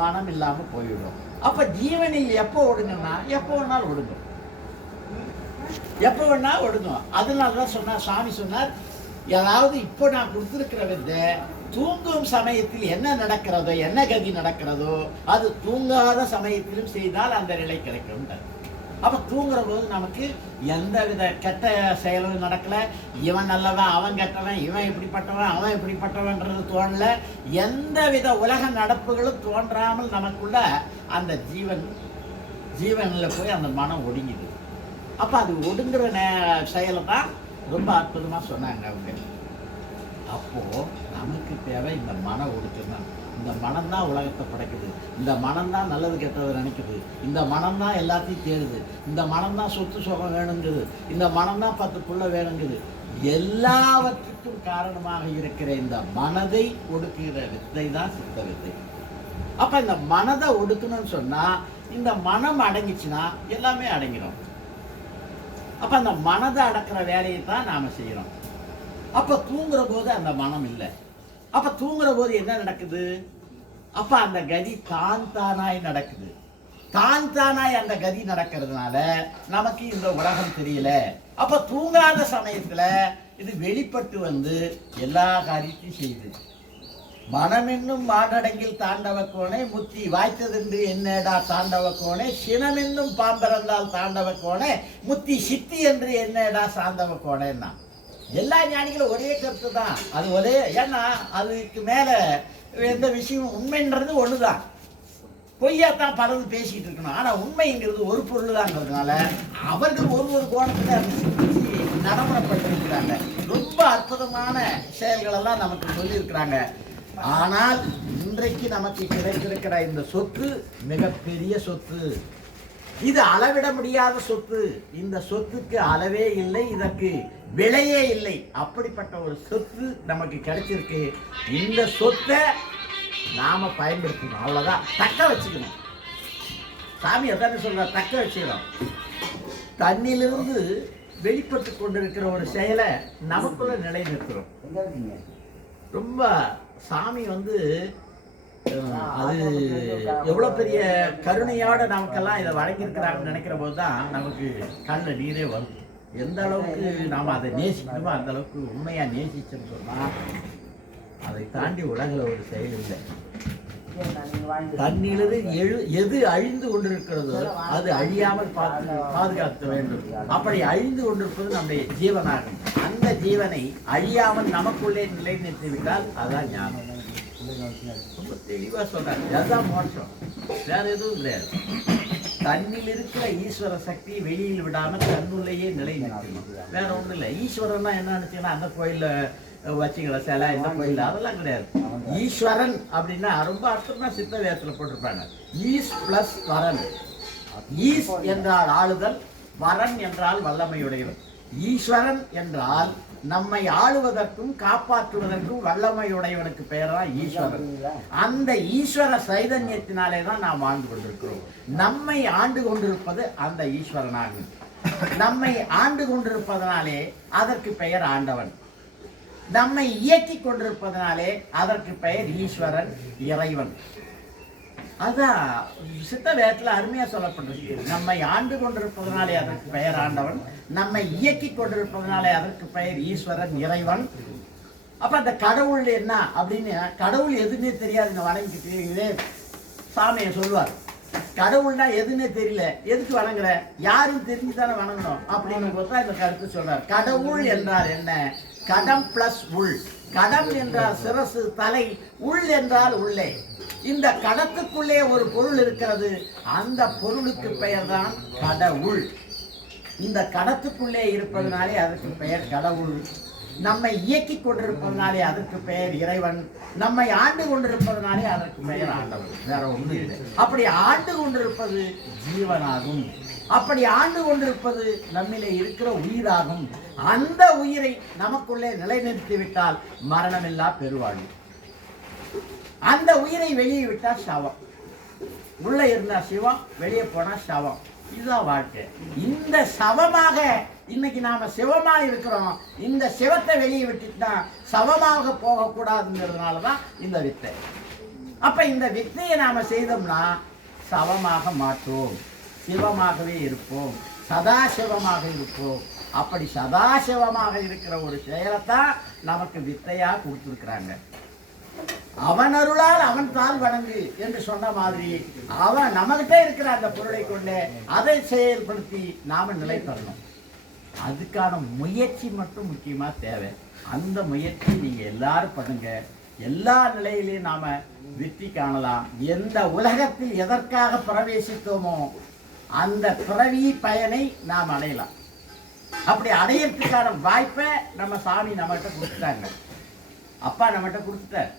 மனம் இல்லாமல் போயிடும். அப்போ ஜீவனில் எப்போ ஒடுங்கன்னா எப்போ வேணாலும் ஒடுங்கும், எப்போ வேணாலும் ஒடுங்கும். அதனால தான் சொன்னார், சாமி சொன்னார், ஏதாவது இப்போ நான் கொடுத்துருக்கிற வித்தை தூங்கும் சமயத்தில் என்ன நடக்கிறதோ, என்ன கதி நடக்கிறதோ அது தூங்காத சமயத்திலும் செய்தால் அந்த நிலை கிடைக்கும். அப்போ தூங்குற போது நமக்கு எந்த வித கெட்ட செயலும் நடக்கலை, இவன் நல்லவன் அவன் கெட்டவன், இவன் இப்படிப்பட்டவன் அவன் இப்படிப்பட்டவன்றது தோணலை, எந்த வித உலக நடப்புகளும் தோன்றாமல் நமக்குள்ள அந்த ஜீவனில் போய் அந்த மனம் ஒடுங்கிது. அப்போ அது ஒடுங்குற செயலை தான் ரொம்ப அற்புதமாக சொன்னாங்க அவங்க. அப்போது நமக்கு தேவை இந்த மன ஒடுக்கம் தான். இந்த மனம்தான் உலகத்தை படைக்குது, இந்த மனம்தான் நல்லது கெட்டதை நினைக்குது, இந்த மனம்தான் எல்லாத்தையும் தேடுது, இந்த மனம்தான் சொத்து சுகம் வேணுங்குது, இந்த மனம்தான் 10 புள்ள வேணுங்குது. எல்லாவற்றுக்கும் காரணமாக இருக்கிற இந்த மனதை ஒடுக்குகிற வித்தை தான் சித்த வித்தை. அப்போ இந்த மனதை ஒடுக்கணும்னு சொன்னால் இந்த மனம் அடங்கிச்சுன்னா எல்லாமே அடங்கிடும். அப்போ அந்த மனதை அடக்கிற வேலையை தான் நாம் செய்கிறோம். அப்போ தூங்குற போது அந்த மனம் இல்லை. அப்போ தூங்குற போது என்ன நடக்குது? அப்போ அந்த கதி தானாய் நடக்குது. தானாய் அந்த கதி நடக்கிறதுனால நமக்கு இந்த உலகம் தெரியல. அப்போ தூங்காத சமயத்தில் இது வெளிப்பட்டு வந்து எல்லா காரியத்தையும் செய்யுது. மனமென்னும் மானடங்கில் தாண்டவ கோணே முத்தி வாய்த்ததென்று என்னடா தாண்டவ கோணே, சினமென்னும் பாம்பறந்தால் தாண்டவ கோணே முத்தி சித்தி என்று என்னடா சாந்தவ கோணேன்னா எல்லா ஞானிகளும் ஒரே கருத்து தான். அது ஒரே, ஏன்னா அதுக்கு மேலே எந்த விஷயம் உண்மைன்றது ஒன்று தான். பொய்யாத்தான் பலது பேசிக்கிட்டு இருக்கணும். ஆனால் உண்மைங்கிறது ஒரு பொருள் தாங்கிறதுனால அவர்கள் ஒரு கோணத்தில் நடைமுறைப்பட்டிருக்கிறாங்க. ரொம்ப அற்புதமான செயல்களெல்லாம் நமக்கு சொல்லியிருக்கிறாங்க. ஆனால் இன்றைக்கு நமக்கு கிடைத்திருக்கிற இந்த சொத்து மிகப்பெரிய சொத்து. இது அளவிட முடியாத சொத்து. இந்த சொத்துக்கு அளவே இல்லை, இதற்கு விலையே இல்லை. அப்படிப்பட்ட ஒரு சொத்து நமக்கு கிடைச்சிருக்கு. இந்த சொத்தை நாம பயன்படுத்தணும், அவ்வளவுதான். தக்க வச்சுக்கணும். சாமி எதானே சொல்ற, தக்க வச்சுக்கணும். தண்ணிலிருந்து வெளிப்பட்டு கொண்டிருக்கிற ஒரு செயலை நமக்குள்ள நிலைநிறுத்துறோம். ரொம்ப சாமி வந்து அது எவ்வளோ பெரிய கருணையோட நமக்கெல்லாம் இதை வழங்கியிருக்கிறாங்கன்னு நினைக்கிற போது தான் நமக்கு கண்ணில் நீரே வரும். எந்த அளவுக்கு நாம் அதை நேசிக்கணுமோ அந்த அளவுக்கு உண்மையாக நேசிச்சோன்னு சொன்னால் அதை தாண்டி உலகில் ஒரு செயல் இல்லை. தன்னிலிருந்து எது அழிந்து கொண்டிருக்கிறதோ அது அழியாமல் பாதுகாக்க வேண்டும். அப்படி அழிந்து கொண்டிருப்பது நம்முடைய ஜீவனாகும். அந்த ஜீவனை அழியாமல் நமக்குள்ளே நிலைநிறுத்திவிட்டால் அதான் ஞானம். ரொம்ப தெளிவா சொல்றாரு. அதுதான் மோட்சம், வேற எதுவும் கிடையாது. தன்னில் இருக்கிற ஈஸ்வர சக்தி வெளியில் விடாம தன்னுள்ளேயே நிலைநிறுத்தணும். வேற ஒன்றும் இல்லை. ஈஸ்வரன்னா என்ன நினைச்சீங்கன்னா அந்த கோயில்ல வச்சுக்கிற சிலை, இந்த கோயில் அதெல்லாம் கிடையாது. ஈஸ்வரன் அப்படின்னா ரொம்ப அர்த்தமா சித்த வேதத்தில் போட்டிருப்பாங்க. ஈஸ் பிளஸ் வரன். ஈஸ் என்றால் ஆளுதல், வரன் என்றால் வல்லமையுடையவர். ஈஸ்வரன் என்றால் நம்மை ஆளுவதற்கும் காப்பாற்றுவதற்கும் வல்லமையுடையவனுக்கு பெயர்தான் ஈஸ்வரன். அந்த ஈஸ்வர சைதன்யத்தினாலே தான் நாம் ஆண்டு கொண்டிருக்கிறோம். நம்மை ஆண்டு கொண்டிருப்பது அந்த ஈஸ்வரனாகும். நம்மை ஆண்டு கொண்டிருப்பதனாலே அதற்கு பெயர் ஆண்டவன். நம்மை இயக்கி கொண்டிருப்பதனாலே அதற்கு பெயர் ஈஸ்வரன், இறைவன். அதான் சித்த வேதத்தில் அருமையாக சொல்லப்பட்டிருக்கு. நம்மை ஆண்டு கொண்டிருப்பதனாலே அதற்கு பெயர் ஆண்டவன், நம்மை இயக்கி கொண்டிருப்பதனாலே அதற்கு பெயர் ஈஸ்வரன், இறைவன். அப்ப அந்த கடவுள் என்ன அப்படின்னு, கடவுள் எதுன்னே தெரியாது வணங்கிட்டு இதே சாமியை சொல்லுவார். கடவுள்னா எதுன்னே தெரியல, எதுக்கு வணங்குற, யாரும் தெரிஞ்சுதானே வணங்கணும் அப்படின்னு போது இந்த கருத்து சொல்றார். கடவுள் என்றால் என்ன? கடம் பிளஸ் உள். கடம் என்றால் சிரசு, தலை. உள் என்றால் உள்ளே. இந்த கடத்துக்குள்ளே ஒரு பொருள் இருக்கிறது. அந்த பொருளுக்கு பெயர் தான் கடவுள். இந்த கடத்துக்குள்ளே இருப்பதனாலே அதற்கு பெயர் கடவுள். நம்மை இயக்கி கொண்டிருப்பதனாலே அதற்கு பெயர் இறைவன். நம்மை ஆண்டு கொண்டிருப்பதனாலே அதற்கு பெயர் ஆண்டவன். வேற ஒன்று இல்லை. அப்படி ஆண்டு கொண்டிருப்பது ஜீவனாகும். அப்படி ஆண்டு கொண்டிருப்பது நம்மிலே இருக்கிற உயிராகும். அந்த உயிரை நமக்குள்ளே நிலைநிறுத்திவிட்டால் மரணமில்லா பெருவாழ்வு. அந்த உயிரை வெளியே விட்டா சவம். உள்ள இருந்தா சிவம், வெளியே போனா சவம். இதுதான் வாழ்க்கை. இந்த சவமாக இன்னைக்கு நாம சிவமா இருக்கிறோம். இந்த சிவத்தை வெளியே விட்டுட்டு தான் சவமாக போகக்கூடாதுங்கிறதுனாலதான் இந்த வித்தை. அப்ப இந்த வித்தையை நாம செய்தோம்னா சவமாக மாட்டோம், சிவமாகவே இருப்போம், சதாசிவமாக இருப்போம். அப்படி சதாசிவமாக இருக்கிற ஒரு செயலைத்தான் நமக்கு வித்தையா கொடுத்துருக்கிறாங்க. அவன் அருளால் அவன் தாள் வணங்கு என்று சொன்ன மாதிரி அவன் நம்மகிட்ட இருக்கிற அந்த பொருளை கொண்டு அதை செயல்படுத்தி நாம நிலை பெறணும். அதுக்கான முயற்சி மட்டும் முக்கியமா தேவை. அந்த முயற்சி நீங்க எல்லாரும் பண்ணுங்க. எல்லா நிலையிலையும் நாம வெற்றி காணலாம். எந்த உலகத்தில் எதற்காக பிரவேசித்தோமோ அந்த பிறவி பயனை நாம் அடையலாம். அப்படி அடையறதுக்கான வாய்ப்பை நம்ம சாமி நம்மகிட்ட கொடுத்துட்டாங்க, அப்பா நம்மகிட்ட கொடுத்துட்டார்.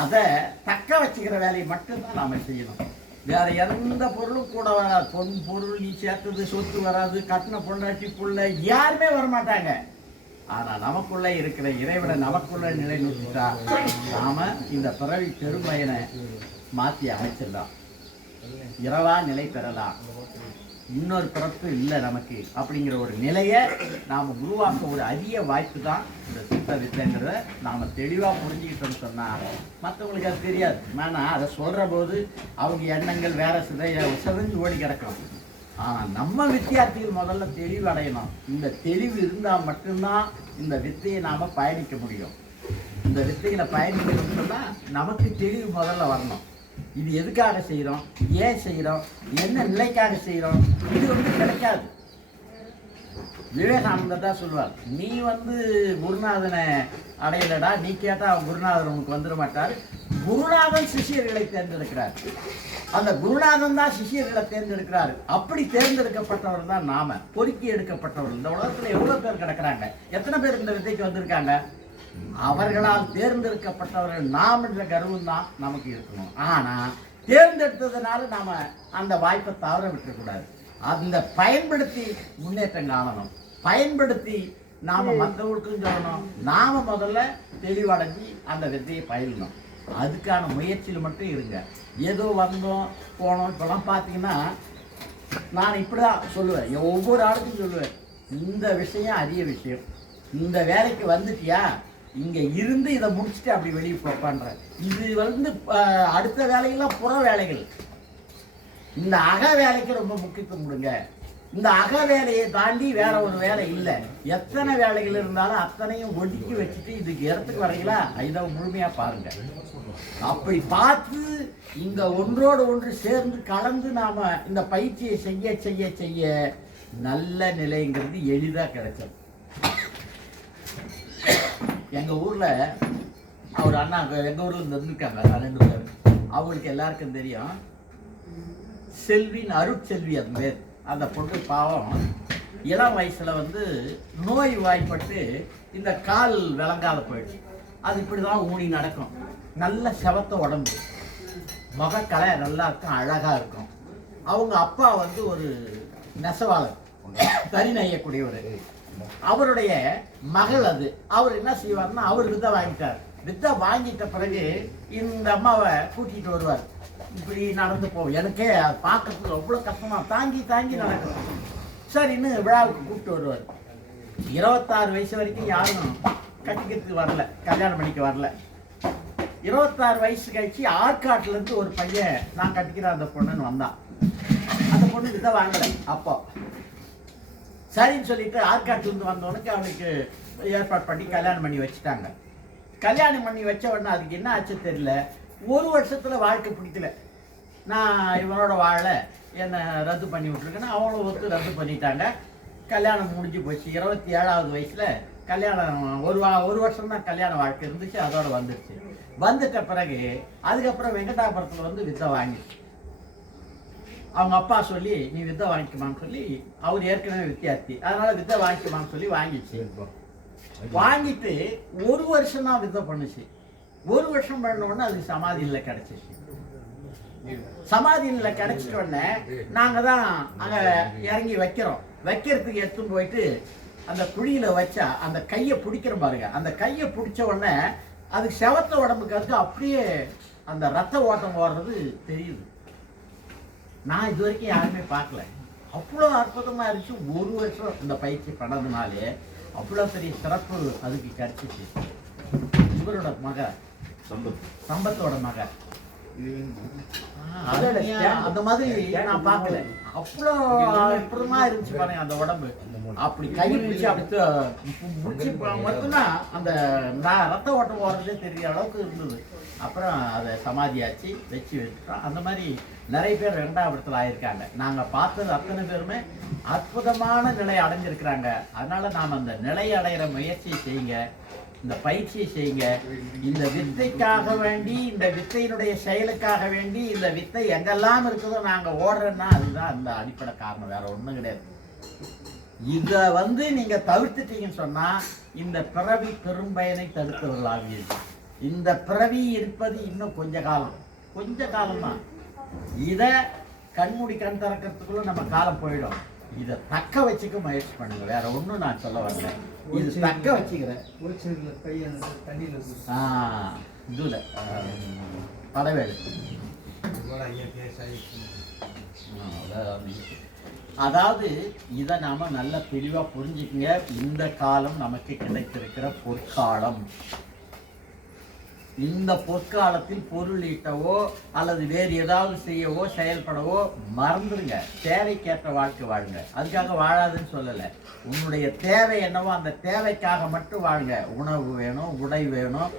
அதை தக்க வச்சுக்கிற வேலையை மட்டும்தான் நாம செய்யணும். வேற எந்த பொருளும் கூட வராது. பொன் பொருள் நீ சேர்த்தது சொத்து வராது, கட்டின பொண்டாட்டி புள்ள யாருமே வரமாட்டாங்க. ஆனா நமக்குள்ள இருக்கிற இறைவனை நமக்குள்ள நிலைநிறுத்திட்டா நாம இந்த பிறவி பெருமையனை மாற்றி அமைச்சிடலாம், இரவா நிலை பெறலாம். இன்னொரு பிறப்பு இல்லை நமக்கு அப்படிங்கிற ஒரு நிலையை நாம் உருவாக்க ஒரு அரிய வாய்ப்பு தான் இந்த சித்த வித்தைங்கிறத நாம் தெளிவாக புரிஞ்சுக்கிட்டோம்னு சொன்னால் மற்றவங்களுக்கு அது தெரியாது. ஆனால் அதை சொல்கிற போது அவங்க எண்ணங்கள் வேற சிதைஞ்சு ஓடி கிடக்கும். ஆனால் நம்ம வித்தியார்த்திகள் முதல்ல தெளிவு அடையணும். இந்த தெளிவு இருந்தால் மட்டும்தான் இந்த வித்தையை நாம் பயணிக்க முடியும். இந்த வித்தைகளை பயணிக்கணும்னு சொன்னால் நமக்கு தெளிவு முதல்ல வரணும். இது எதுக்காக செய்கிறோம், ஏன் செய்கிறோம், என்ன நிலைக்காக செய்கிறோம், இது கிடைக்காது. விவேகானந்தர் தான் சொல்லுவார், நீ குருநாதனை அடையலடா, நீ கேட்டால் குருநாதர் உனக்கு வந்துட மாட்டார். குருநாதன் சிஷியர்களை தேர்ந்தெடுக்கிறார். அந்த குருநாதன் தான் சிஷியர்களை தேர்ந்தெடுக்கிறார். அப்படி தேர்ந்தெடுக்கப்பட்டவர் தான் நாம, பொறுக்கி எடுக்கப்பட்டவர். இந்த உலகத்தில் எவ்வளோ பேர் கிடக்கிறாங்க, எத்தனை பேர் இந்த வித்தைக்கு வந்திருக்காங்க? அவர்களால் தேர்ந்தெடுக்கப்பட்டவர்கள் நாம் என்ற கர்வம் தான் நமக்கு இருக்கணும். ஆனா தேர்ந்தெடுத்ததுனால நாம அந்த வாய்ப்பை தவற விட்டுறக்கூடாது. அந்த பயன்படுத்தி முன்னேற்றம் காணணும். பயன்படுத்தி நாம மற்றவர்களுக்கும் சொல்லணும். நாம முதல்ல தெளிவடைஞ்சி அந்த வித்தையை பயிலணும். அதுக்கான முயற்சியில் மட்டும் இருங்க. ஏதோ வந்தோம் போனோம். இப்பெல்லாம் பார்த்தீங்கன்னா நான் இப்படிதான் சொல்லுவேன், ஒவ்வொரு ஆளுக்கும் சொல்லுவேன், இந்த விஷயம் அரிய விஷயம், இந்த வேலைக்கு வந்துட்டியா, இங்கே இருந்து இதை முடிச்சுட்டு அப்படி வெளியே போப்பான்ற. இது அடுத்த வேலையெல்லாம் புற வேலைகள். இந்த அக வேலைக்கு ரொம்ப முக்கியத்துவம் கொடுங்க. இந்த அக வேலையை தாண்டி வேற ஒரு வேலை இல்லை. எத்தனை வேலைகள் இருந்தாலும் அத்தனையும் ஒதுக்கி வச்சுட்டு இதுக்கு இடத்துக்கு வரீங்களா, இதை முழுமையா பாருங்க. அப்படி பார்த்து இங்க ஒன்றோடு ஒன்று சேர்ந்து கலந்து நாம இந்த பயிற்சியை செய்ய செய்ய செய்ய நல்ல நிலைங்கிறது எளிதாக கிடைச்சது. எங்க ஊர்ல அவர் அண்ணா எங்க ஊர்ல இருந்து இருந்திருக்காங்க 2 பேர். அவங்களுக்கு எல்லாருக்கும் தெரியும், செல்வின் அருட்செல்வி அது பேர். அந்த பொண்ணு பாவம் இளம் வயசுல நோய் வாய்ப்பட்டு இந்த கால் விளங்காத போயிடுச்சு. அது இப்படிதான் ஊனி நடக்கும். நல்ல செவத்த உடம்பு, முகக்கலை நல்லா இருக்கும், அழகா இருக்கும். அவங்க அப்பா ஒரு நெசவாளர், தறி நெய்யக்கூடியவர். அவருடைய மகள் அது. அவர் என்ன செய்வார்னா, அவர் வித்தை வாங்கிட்டார். வித்தை வாங்கிட்ட பிறகு இந்த அம்மாவை கூட்டிட்டு வருவார். இப்படி நடந்து போவோம். எனக்கே பார்க்கறதுக்கு அவ்வளோ கஷ்டமா, தாங்கி தாங்கி நடக்கும். சரின்னு விழாவுக்கு கூப்பிட்டு வருவார். 26 வயசு வரைக்கும் யாரும் கட்டிக்கிறதுக்கு வரல, கல்யாணம் பண்ணிக்க வரல. 26 வயசு கழிச்சு ஆற்காட்டுல இருந்து ஒரு பையன் நான் கட்டிக்கிற அந்த பொண்ணுன்னு வந்தான். அந்த பொண்ணு வித்தை வாங்கலை. அப்போ சரின்னு சொல்லிட்டு ஆற்காட்டிலிருந்து வந்தவனுக்கு அவனுக்கு ஏற்பாடு பண்ணி கல்யாணம் பண்ணி வச்சுட்டாங்க. கல்யாணம் பண்ணி வச்ச உடனே அதுக்கு என்ன ஆச்சு தெரியல, 1 வருஷத்துல வாழ்க்கை பிடிக்கல. நான் இவனோட வாழ என்னை ரத்து பண்ணி விட்டுருக்கேன்னு அவனும் ரத்து பண்ணிட்டாங்க. கல்யாணம் முடிஞ்சு போச்சு. 27வது வயசுல கல்யாணம், ஒரு வருஷம் தான் கல்யாண வாழ்க்கை இருந்துச்சு. அதோட வந்துடுச்சு. வந்துட்ட பிறகு அதுக்கப்புறம் வெங்கடாபுரத்துல வித்தை வாங்கிடுச்சு. அவங்க அப்பா சொல்லி நீ வித்தை வாங்கிக்குமான்னு சொல்லி, அவர் ஏற்கனவே வித்தியார்த்தி, அதனால வித்தை வாங்கிக்குமான்னு சொல்லி வாங்கிடுச்சு. வாங்கிட்டு 1 வருஷம் தான் வித்தை பண்ணுச்சு. 1 வருஷம் பண்ண உடனே அதுக்கு சமாதியில் கிடைச்சிச்சு. சமாதியில் கிடைச்சிட்ட உடனே நாங்க தான் அங்க இறங்கி வைக்கிறோம். வைக்கிறதுக்கு எடுத்துன்னு போயிட்டு அந்த குழியில வச்சா அந்த கையை பிடிக்கிற பாருங்க. அந்த கையை பிடிச்ச உடனே அதுக்கு செவத்த உடம்புக்கு அப்படியே அந்த ரத்த ஓட்டம் ஓடுறது தெரியுது. நான் இது வரைக்கும் யாருமே பார்க்கல. அவ்வளோ அற்புதமா இருந்துச்சு. 1 வருஷம் இந்த பயிற்சி பண்ணதுனாலே அவ்வளோ பெரிய சிறப்பு அதுக்கு கிடைச்சிச்சு. இவரோட மக, சம்பத்தோட மக, அந்த மாதிரி நான் பார்க்கல. அவ்வளோ அற்புதமா இருந்துச்சு பாருங்க அந்த உடம்பு. அப்படி கை பிடிச்சி அப்படி முடிச்சு மட்டும்னா அந்த ரத்த ஓட்டம் போறதே தெரிய அளவுக்கு இருந்தது. அப்புறம் அதை சமாதியாச்சு வச்சுட்டோம். அந்த மாதிரி நிறைய பேர் 2ஆம் இடத்துல ஆயிருக்காங்க. நாங்க பார்த்தது அத்தனை பேருமே அற்புதமான நிலை அடைஞ்சிருக்கிறாங்க. அதனால நாம் அந்த நிலை அடைகிற முயற்சியை செய்யுங்க, இந்த பயிற்சியை செய்யுங்க. இந்த வித்தைக்காக வேண்டி, இந்த வித்தையினுடைய செயலுக்காக வேண்டி, இந்த வித்தை எங்கெல்லாம் இருக்குதோ நாங்க ஓடுறோன்னா அதுதான் அந்த அடிப்படை காரணம், வேற ஒண்ணும் கிடையாது. இத நீங்க தவிர்த்துட்டீங்கன்னு சொன்னா இந்த பிறவி பெரும்பயனை தடுத்தவர்களாவீர்கள். இந்த பிறவி இருப்பது இன்னும் கொஞ்ச காலம் தான். இத கண்மூடி கண் திறக்கிறதுக்குள்ள நம்ம காலம் போயிடும். இதை தக்க வச்சுக்க முயற்சி பண்ணுங்க, வேற ஒண்ணும் நான் சொல்ல வரல. இது தக்க வச்சுக்கிறேன். இதுல படவேடு அதாவது இதை நாம நல்ல தெளிவா புரிஞ்சுக்குங்க. இந்த காலம் நமக்கு கிடைத்திருக்கிற பொற்காலம். இந்த பொற்காலத்தில் பொருள் ஈட்டவோ அல்லது வேறு ஏதாவது செய்யவோ செயல்படவோ மறந்துடுங்க. தேவைக்கேற்ற வாழ்க்கை வாழுங்க. அதுக்காக வாழாதுன்னு சொல்லலை. உன்னுடைய தேவை என்னவோ அந்த தேவைக்காக மட்டும் வாழுங்க. உணவு வேணும், உடை வேணும்,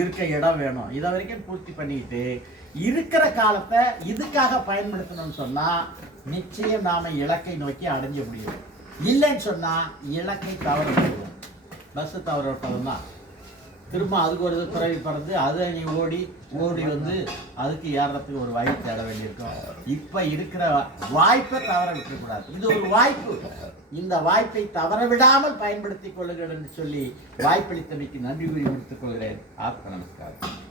இருக்க இடம் வேணும். இதை வரைக்கும் பூர்த்தி பண்ணிக்கிட்டு இருக்கிற காலத்தை இதுக்காக பயன்படுத்தணும்னு சொன்னா நிச்சயம் நாம இலக்கை நோக்கி அடைஞ்ச முடியும். இல்லைன்னு சொன்னா இலக்கை தவற முடியும். பஸ் தவற விட்டதும் தான் திரும்ப அதுக்கு ஒரு பிறவி பறந்து அதை நீ ஓடி அதுக்கு ஏறத்துக்கு ஒரு வழி தேட வேண்டியிருக்கும். இப்ப இருக்கிற வாய்ப்பை தவற விட்டுக்கூடாது. இது ஒரு வாய்ப்பு. இந்த வாய்ப்பை தவற விடாமல் பயன்படுத்திக் கொள்ளுங்கள் என்று சொல்லி வாய்ப்பளித்தமைக்கு நன்றி கூறி முடித்துக் கொள்கிறேன். ஆத்ம நமஸ்காரம்.